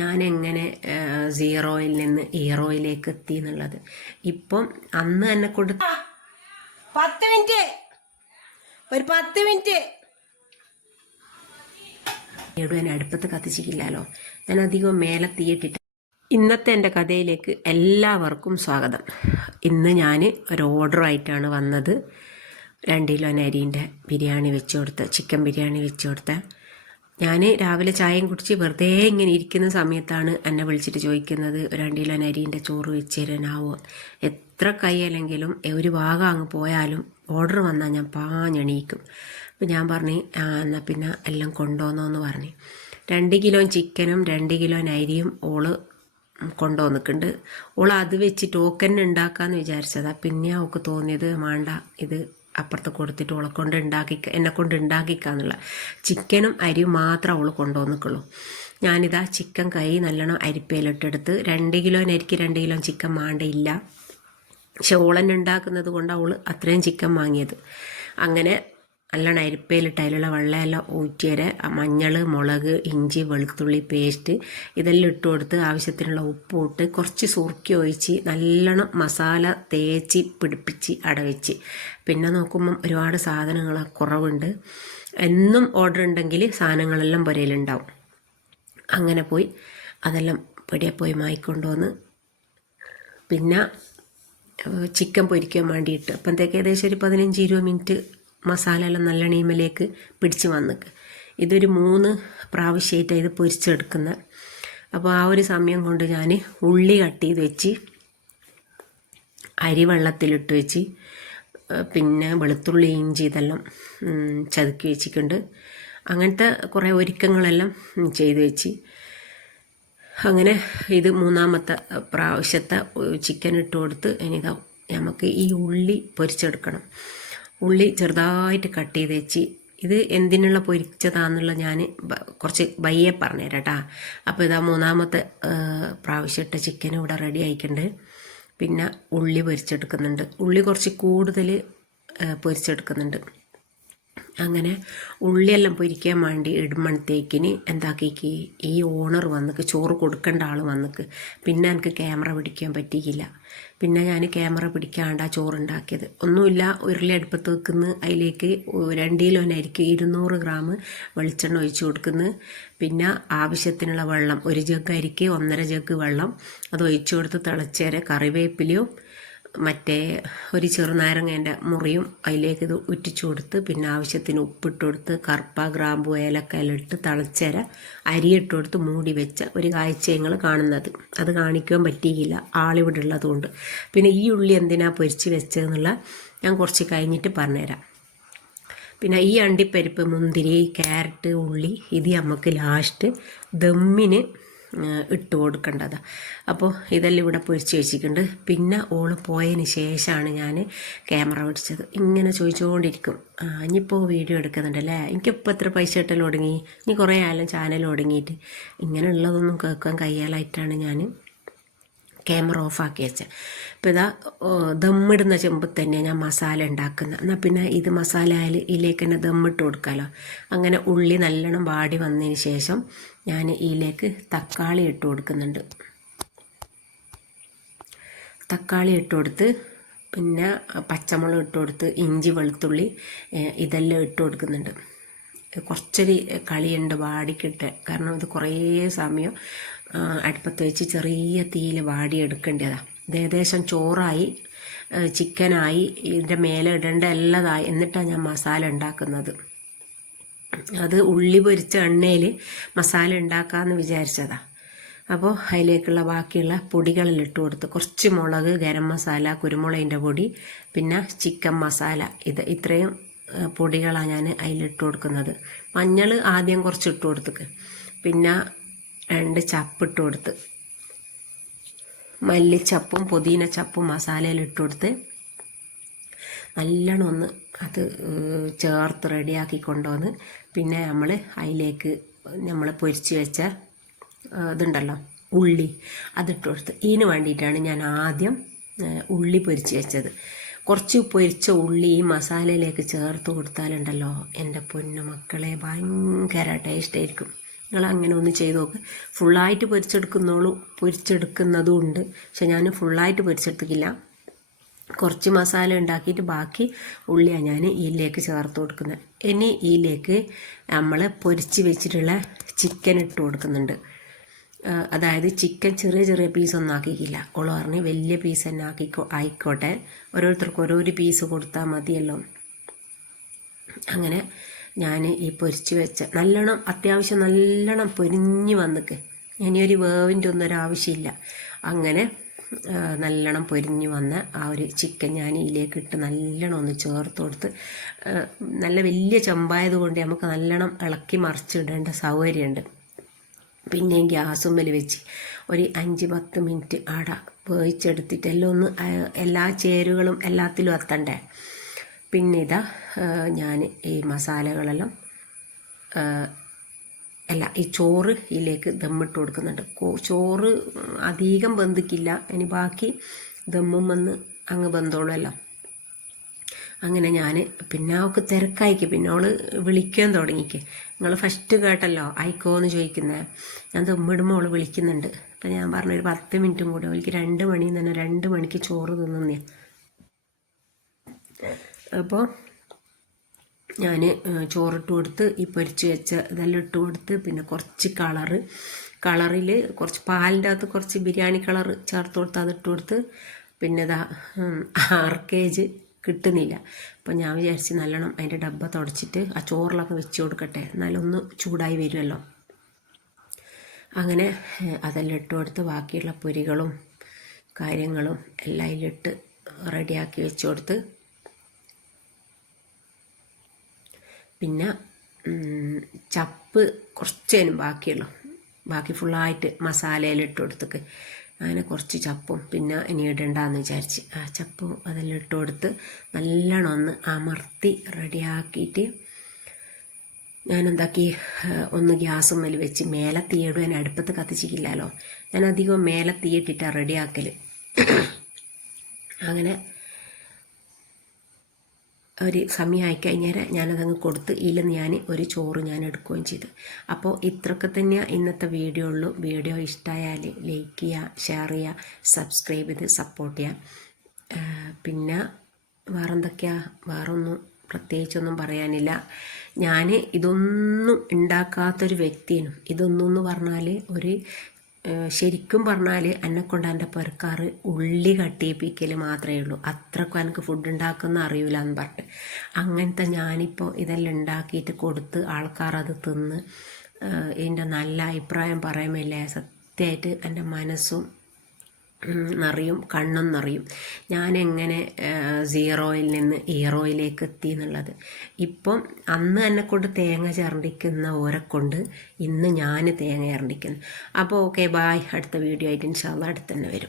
ഞാനെങ്ങനെ സീറോയിൽ നിന്ന് ഹീറോയിലേക്ക് എത്തി എന്നുള്ളത്. ഇപ്പം അന്ന് എന്നെ കൊണ്ട് 10 മിനിറ്റ് ഒരു 10 മിനിറ്റ് ഞാൻ അടുപ്പത്ത് കത്തിച്ചിട്ടില്ലല്ലോ. ഞാൻ അധികം മേലെ തീയിട്ടിട്ട്. ഇന്നത്തെ എൻ്റെ കഥയിലേക്ക് എല്ലാവർക്കും സ്വാഗതം. ഇന്ന് ഞാൻ ഒരു ഓർഡറായിട്ടാണ് വന്നത്. 2 കിലോ അരീൻ്റെ ബിരിയാണി വെച്ച് കൊടുത്ത്, ചിക്കൻ ബിരിയാണി വെച്ച് കൊടുത്ത. ഞാൻ രാവിലെ ചായയും കുടിച്ച് വെറുതെ ഇങ്ങനെ ഇരിക്കുന്ന സമയത്താണ് എന്നെ വിളിച്ചിട്ട് ചോദിക്കുന്നത്, 2 കിലോ അരീൻ്റെ ചോറ് വെച്ച് തരാനാവോ? എത്ര കൈയല്ലെങ്കിലും ഒരു ഭാഗം അങ്ങ് പോയാലും ഓർഡർ വന്നാൽ ഞാൻ പാഞ്ഞെണീക്കും. അപ്പോൾ ഞാൻ പറഞ്ഞു എന്നാൽ പിന്നെ എല്ലാം കൊണ്ടുവന്നോന്ന് പറഞ്ഞു. 2 കിലോ ചിക്കനും 2 കിലോ അരിയും ഓള് കൊണ്ടുവന്നിട്ടുണ്ട്. ഓൾ അത് വെച്ച് ടോക്കൻ ഉണ്ടാക്കാമെന്ന് വിചാരിച്ചതാണ്. പിന്നെ അവൾക്ക് തോന്നിയത് വേണ്ട, ഇത് അപ്പുറത്ത് കൊടുത്തിട്ട് ഓളെ കൊണ്ട് എന്നെ കൊണ്ട് ഉണ്ടാക്കിക്കാന്നുള്ള. ചിക്കനും അരിയും മാത്രം അവൾ കൊണ്ടുവന്നിക്കുള്ളൂ. ഞാനിതാ ചിക്കൻ കൈ നല്ലോണം അരിപ്പയിലിട്ടെടുത്ത് 2 കിലോ അരിക്ക് 2 കിലോ ചിക്കൻ വേണ്ടയില്ല. പക്ഷെ ഓളന്നെ ഉണ്ടാക്കുന്നത് കൊണ്ട് അവൾ അത്രയും ചിക്കൻ വാങ്ങിയത്. അങ്ങനെ നല്ലോണം അരിപ്പയിലിട്ട് അതിലുള്ള വെള്ളമെല്ലാം ഊറ്റിയരെ മഞ്ഞൾ, മുളക്, ഇഞ്ചി, വെളുത്തുള്ളി പേസ്റ്റ് ഇതെല്ലാം ഇട്ട് കൊടുത്ത് ആവശ്യത്തിനുള്ള ഉപ്പ് ഇട്ട് കുറച്ച് സുർക്കി ഒഴിച്ച് നല്ലോണം മസാല തേച്ച് പിടിപ്പിച്ച് അടവെച്ച്. പിന്നെ നോക്കുമ്പം ഒരുപാട് സാധനങ്ങൾ കുറവുണ്ട്. എന്നും ഓർഡർ ഉണ്ടെങ്കിൽ സാധനങ്ങളെല്ലാം പുരയിലുണ്ടാവും. അങ്ങനെ പോയി അതെല്ലാം പെടിയെ പോയി വാങ്ങിക്കൊണ്ടുവന്ന് പിന്നെ ചിക്കൻ പൊരിക്കാൻ വേണ്ടിയിട്ട് അപ്പോഴത്തേക്ക് ഏകദേശം ഒരു 15-20 മിനിറ്റ് മസാല എല്ലാം നല്ല എണ്ണയിലേക്ക് പിടിച്ച് വന്നിക്ക്. ഇതൊരു 3 പ്രാവശ്യമായിട്ടാണ് ഇത് പൊരിച്ചെടുക്കുന്നത്. അപ്പോൾ ആ ഒരു സമയം കൊണ്ട് ഞാൻ ഉള്ളി കട്ട് ചെയ്ത് വെച്ച് അരി വെള്ളത്തിലിട്ട് വെച്ച് പിന്നെ വെളുത്തുള്ളി, ഇഞ്ചി ഇതെല്ലാം ചതുക്കി വെച്ചിട്ടുണ്ട്. അങ്ങനത്തെ കുറേ ഒരുക്കങ്ങളെല്ലാം ചെയ്ത് വെച്ച് അങ്ങനെ ഇത് 3ാമത്തെ പ്രാവശ്യത്തെ ചിക്കൻ ഇട്ട് കൊടുത്ത് ഇനിതാ നമുക്ക് ഈ ഉള്ളി പൊരിച്ചെടുക്കണം. ഉള്ളി ചെറുതായിട്ട് കട്ട് ചെയ്ത് വെച്ച് ഇത് എന്തിനുള്ള പൊരിച്ചതാണെന്നുള്ള ഞാൻ കുറച്ച് ബയ്യെ പറഞ്ഞുതരാം കേട്ടോ. അപ്പോൾ ഇതാ 3ാമത്തെ പ്രാവശ്യം ഇട്ട ചിക്കൻ ഇവിടെ റെഡി ആയിട്ടുണ്ട്. പിന്നെ ഉള്ളി പൊരിച്ചെടുക്കുന്നുണ്ട്. ഉള്ളി കുറച്ച് കൂടുതൽ പൊരിച്ചെടുക്കുന്നുണ്ട്. അങ്ങനെ ഉള്ളിയെല്ലാം പൊരിക്കാൻ വേണ്ടി ഇടുമ്പോഴത്തേക്കിന് എന്താക്കിക്ക് ഈ ഓണർ വന്നിക്ക്, ചോറ് കൊടുക്കേണ്ട ആൾ വന്നിക്ക്. പിന്നെ എനിക്ക് ക്യാമറ പിടിക്കാൻ പറ്റിയില്ല. പിന്നെ ഞാൻ ക്യാമറ പിടിക്കാണ്ട് ആ ചോറുണ്ടാക്കിയത്. ഒന്നുമില്ല, ഉരുളി അടുപ്പത്ത് വെക്കുന്നു. അതിലേക്ക് 2 കിലോ അരിക്ക് 200 ഗ്രാം വെളിച്ചെണ്ണ ഒഴിച്ച് കൊടുക്കുന്നു. പിന്നെ ആവശ്യത്തിനുള്ള വെള്ളം, 1 ജഗ് അരിക്ക് 1.5 ജഗ് വെള്ളം അത് ഒഴിച്ച് കൊടുത്ത് തിളച്ചേരെ കറിവേപ്പിലയും മറ്റേ ഒരു ചെറുനാരങ്ങേൻ്റെ മുറിയും അതിലേക്ക് ഇത് ഉറ്റിച്ചു കൊടുത്ത് പിന്നെ ആവശ്യത്തിന് ഉപ്പിട്ട് കൊടുത്ത് കറുപ്പ, ഗ്രാമ്പു, ഏലക്കയെല്ലാം ഇട്ട് തിളച്ചേര അരിയിട്ട് കൊടുത്ത് മൂടി വെച്ച ഒരു കാഴ്ച ഞങ്ങൾ കാണുന്നത്. അത് കാണിക്കാൻ പറ്റിയില്ല, ആളിവിടെ ഉള്ളതുകൊണ്ട്. പിന്നെ ഈ ഉള്ളി എന്തിനാ പൊരിച്ച് വെച്ചതെന്നുള്ള ഞാൻ കുറച്ച് കഴിഞ്ഞിട്ട് പറഞ്ഞുതരാം. പിന്നെ ഈ അണ്ടിപ്പരിപ്പ്, മുന്തിരി, ക്യാരറ്റ്, ഉള്ളി ഇത് നമുക്ക് ലാസ്റ്റ് ദമ്മിന് ഇട്ട് കൊടുക്കേണ്ടതാണ്. അപ്പോൾ ഇതെല്ലാം ഇവിടെ പൊരിച്ച് വെച്ചിട്ടുണ്ട്. പിന്നെ ഓള് പോയതിന് ശേഷമാണ് ഞാൻ ക്യാമറ പിടിച്ചത്. ഇങ്ങനെ ചോദിച്ചുകൊണ്ടിരിക്കും, ഇനിയിപ്പോൾ വീഡിയോ എടുക്കുന്നുണ്ടല്ലേ, എനിക്കിപ്പോൾ എത്ര പൈസ ഇട്ടല്ലോ തുടങ്ങി, ഇനി കുറേ ആയാലും ചാനൽ തുടങ്ങിയിട്ട്. ഇങ്ങനെയുള്ളതൊന്നും കേൾക്കാൻ കഴിയാലായിട്ടാണ് ഞാൻ ക്യാമറ ഓഫാക്കി വെച്ചത്. ഇപ്പോൾ ഇതാ ദമ്മിടുന്ന ചെമ്പ് തന്നെ ഞാൻ മസാല ഉണ്ടാക്കുന്നത്. എന്നാൽ പിന്നെ ഇത് മസാല ആയാൽ ഇതിലേക്ക് തന്നെ ദമ്മിട്ട് കൊടുക്കാമല്ലോ. അങ്ങനെ ഉള്ളി നല്ലോണം വാടി വന്നതിന് ശേഷം ഞാൻ ഇതിലേക്ക് തക്കാളി ഇട്ട് കൊടുക്കുന്നുണ്ട്. തക്കാളി ഇട്ട് കൊടുത്ത് പിന്നെ പച്ചമുളക് ഇട്ട് കൊടുത്ത് ഇഞ്ചി, വെളുത്തുള്ളി ഇതെല്ലാം ഇട്ട് കൊടുക്കുന്നുണ്ട്. കുറച്ചൊരു കളിയുണ്ട് വാടിക്കിട്ട്, കാരണം ഇത് കുറേ സമയം അടുപ്പത്ത് വെച്ച് ചെറിയ തീയിൽ വാടിയെടുക്കേണ്ടതാണ്. ഇത് ഏകദേശം ചോറായി, ചിക്കനായി, ഇതിൻ്റെ മേലെ ഇടേണ്ട എല്ലാതായി, എന്നിട്ടാണ് ഞാൻ മസാല ഉണ്ടാക്കുന്നത്. അത് ഉള്ളി പൊരിച്ച എണ്ണയിൽ മസാല ഉണ്ടാക്കാമെന്ന് വിചാരിച്ചതാണ്. അപ്പോൾ അതിലേക്കുള്ള ബാക്കിയുള്ള പൊടികളെല്ലാം ഇട്ട് കൊടുത്ത് കുറച്ച് മുളക്, ഗരം മസാല, കുരുമുളകിൻ്റെ പൊടി, പിന്നെ ചിക്കൻ മസാല, ഇത്രയും പൊടികളാണ് ഞാൻ അതിലിട്ട് കൊടുക്കുന്നത്. മഞ്ഞൾ ആദ്യം കുറച്ച് ഇട്ട് കൊടുത്ത് പിന്നെ 2 ചപ്പിട്ട് കൊടുത്ത് മല്ലിച്ചപ്പും പുതിന ചപ്പും മസാലയിൽ ഇട്ട് കൊടുത്ത് നല്ലോണം ഒന്ന് അത് ചേർത്ത് റെഡിയാക്കി കൊണ്ടുവന്ന് പിന്നെ നമ്മൾ അതിലേക്ക് നമ്മൾ പൊരിച്ച് വെച്ച ഇതുണ്ടല്ലോ ഉള്ളി അതിട്ട് കൊടുത്ത്. ഇതിന് വേണ്ടിയിട്ടാണ് ഞാൻ ആദ്യം ഉള്ളി പൊരിച്ച് വെച്ചത്. കുറച്ച് പൊരിച്ച ഉള്ളി ഈ മസാലയിലേക്ക് ചേർത്ത് കൊടുത്താലുണ്ടല്ലോ എൻ്റെ പൊന്നു മക്കളെ ഭയങ്കര ടേസ്റ്റായിരിക്കും. നിങ്ങൾ അങ്ങനെ ഒന്ന് ചെയ്ത് നോക്ക്. ഫുള്ളായിട്ട് പൊരിച്ചെടുക്കുന്നതും ഉണ്ട്, പക്ഷെ ഞാൻ ഫുള്ളായിട്ട് പൊരിച്ചെടുത്തിട്ടില്ല. കുറച്ച് മസാല ഉണ്ടാക്കിയിട്ട് ബാക്കി ഉള്ളിയാണ് ഞാൻ ഇതിലേക്ക് ചേർത്ത് കൊടുക്കുന്നത്. ഇനി ഇതിലേക്ക് നമ്മൾ പൊരിച്ച് വെച്ചിട്ടുള്ള ചിക്കൻ ഇട്ട് കൊടുക്കുന്നുണ്ട്. അതായത് ചിക്കൻ ചെറിയ ചെറിയ പീസൊന്നും ആക്കിക്കില്ല. ഓള് പറഞ്ഞ് വലിയ പീസ് തന്നെ ആയിക്കോട്ടെ, ഓരോരുത്തർക്കും ഓരോരു പീസ് കൊടുത്താൽ മതിയല്ലോ. അങ്ങനെ ഞാൻ ഈ പൊരിച്ച് വെച്ച അത്യാവശ്യം നല്ലോണം പൊരിഞ്ഞ് വന്നിക്ക്. ഇനി ഒരു വേവിൻ്റെ ഒന്നും ഒരാവശ്യമില്ല. അങ്ങനെ നല്ലോണം പൊരിഞ്ഞ് വന്ന ആ ഒരു ചിക്കൻ ഞാൻ ഇതിലേക്ക് ഇട്ട് നല്ലോണം ഒന്ന് ചേർത്ത് കൊടുത്ത്, നല്ല വലിയ ചെമ്പായത് കൊണ്ട് നമുക്ക് നല്ലോണം ഇളക്കി മറിച്ചിടേണ്ട സൗകര്യമുണ്ട്. പിന്നെ ഗ്യാസുമ്മൽ വെച്ച് ഒരു 5-10 മിനിറ്റ് വേവിച്ചെടുത്തിട്ട് എല്ലാം ഒന്ന് എല്ലാ ചേരുവകളും എല്ലാത്തിലും എത്തണ്ടേ. പിന്നെ ഇതാ ഞാൻ ഈ മസാലകളെല്ലാം ഈ ചോറ് ഇതിലേക്ക് ദമ്മിട്ട് കൊടുക്കുന്നുണ്ട്. ചോറ് അധികം ബന്ധിക്കില്ല, ഇനി ബാക്കി ദമ്മും വന്ന് അങ്ങ് ബന്ധോളല്ലോ. അങ്ങനെ ഞാൻ പിന്നെ അവൾക്ക് തിരക്കായിക്ക്, പിന്നെ അവൾ വിളിക്കാൻ തുടങ്ങിക്ക്. നിങ്ങൾ ഫസ്റ്റ് കേട്ടല്ലോ ആയിക്കോ എന്ന് ചോദിക്കുന്നത്. ഞാൻ ദമ്മിടുമ്പോൾ അവൾ വിളിക്കുന്നുണ്ട്. അപ്പം ഞാൻ പറഞ്ഞു ഒരു 10 മിനിറ്റും കൂടെ, അവൾക്ക് 2 മണിയിൽ തന്നെ 2 മണിക്ക് ചോറ് തിന്നുന്നേ. അപ്പോൾ ഞാൻ ചോറിട്ട് കൊടുത്ത് ഈ പൊരിച്ച് വെച്ച ഇതെല്ലാം ഇട്ട് കൊടുത്ത്, പിന്നെ കുറച്ച് കളറിൽ കുറച്ച് പാലിൻ്റെ അകത്ത് കുറച്ച് ബിരിയാണി കളർ ചേർത്ത് കൊടുത്ത് അതിട്ട് കൊടുത്ത്. പിന്നെ ഇതാ 6 kg കിട്ടുന്നില്ല. അപ്പോൾ ഞാൻ വിചാരിച്ച് നല്ലോണം അതിൻ്റെ ഡബ്ബ തുടച്ചിട്ട് ആ ചോറിലൊക്കെ വെച്ച് കൊടുക്കട്ടെ, എന്നാലൊന്ന് ചൂടായി വരുമല്ലോ. അങ്ങനെ അതെല്ലാം ഇട്ട് കൊടുത്ത് ബാക്കിയുള്ള പൊരികളും കാര്യങ്ങളും എല്ലാം അതിലിട്ട് റെഡിയാക്കി വെച്ച് കൊടുത്ത്. പിന്നെ ചപ്പ് കുറച്ചേനും ബാക്കി ഫുള്ളായിട്ട് മസാലയിലിട്ട് കൊടുത്തേക്ക്. അങ്ങനെ കുറച്ച് ചപ്പും പിന്നെ ഇനി ഇടണ്ടെന്ന് വിചാരിച്ച് ആ ചപ്പും അതെല്ലാം ഇട്ട് കൊടുത്ത് നല്ലോണം ഒന്ന് അമർത്തി റെഡിയാക്കിയിട്ട് ഞാനെന്താക്കി, ഒന്ന് ഗ്യാസുമ്മൽ വെച്ച് മേലെ തീയിടുവാൻ അടുപ്പത്ത് കത്തിച്ചിട്ടില്ലല്ലോ. ഞാൻ അധികം മേലെ തീയിട്ടിട്ടാണ് റെഡിയാക്കൽ. അങ്ങനെ ഒരു സമയമായി കഴിഞ്ഞാൽ ഞാനതങ്ങ് കൊടുത്ത് ഇതിൽ ഞാൻ ഒരു ചോറ് ഞാൻ എടുക്കുകയും ചെയ്തു. അപ്പോൾ ഇത്രയൊക്കെ തന്നെയാണ് ഇന്നത്തെ വീഡിയോ ഉള്ളൂ. വീഡിയോ ഇഷ്ടമായാൽ ലൈക്ക് ചെയ്യുക, ഷെയർ ചെയ്യുക, സബ്സ്ക്രൈബ് ചെയ്ത് സപ്പോർട്ട് ചെയ്യുക. പിന്നെ വേറൊന്നും പ്രത്യേകിച്ചൊന്നും പറയാനില്ല. ഞാൻ ഇതൊന്നും ഉണ്ടാക്കാത്തൊരു വ്യക്തിയാണ്. ഇതൊന്നും എന്ന് പറഞ്ഞാൽ ശരിക്കും പറഞ്ഞാൽ എന്നെക്കൊണ്ട് എൻ്റെ പെരക്കാറ് ഉള്ളി കട്ടിയിപ്പിക്കൽ മാത്രമേ ഉള്ളൂ. അത്രക്കും എനിക്ക് ഫുഡ് ഉണ്ടാക്കുന്ന അറിയില്ല എന്ന് പറഞ്ഞിട്ട് അങ്ങനത്തെ ഞാനിപ്പോൾ ഇതെല്ലാം ഉണ്ടാക്കിയിട്ട് കൊടുത്ത് ആൾക്കാർ അത് തിന്ന് ഇതിൻ്റെ നല്ല അഭിപ്രായം പറയുമില്ലേ, സത്യമായിട്ട് എൻ്റെ മനസ്സും നിറയും, കണ്ണും നിറയും. ഞാനെങ്ങനെ 0-യിൽ നിന്ന് ഹീറോയിലേക്ക് എത്തി എന്നുള്ളത്. ഇപ്പം അന്ന് എന്നെക്കൊണ്ട് തേങ്ങ ചിരണ്ടിക്കുന്ന ഓരെക്കൊണ്ട് ഇന്ന് ഞാൻ തേങ്ങ ചിരണ്ടിക്കുന്നു. അപ്പോൾ ഓക്കെ, ബായ്. അടുത്ത വീഡിയോ ആയിട്ട് ഇൻഷാ അല്ലാഹ് അടുത്ത് തന്നെ വരും.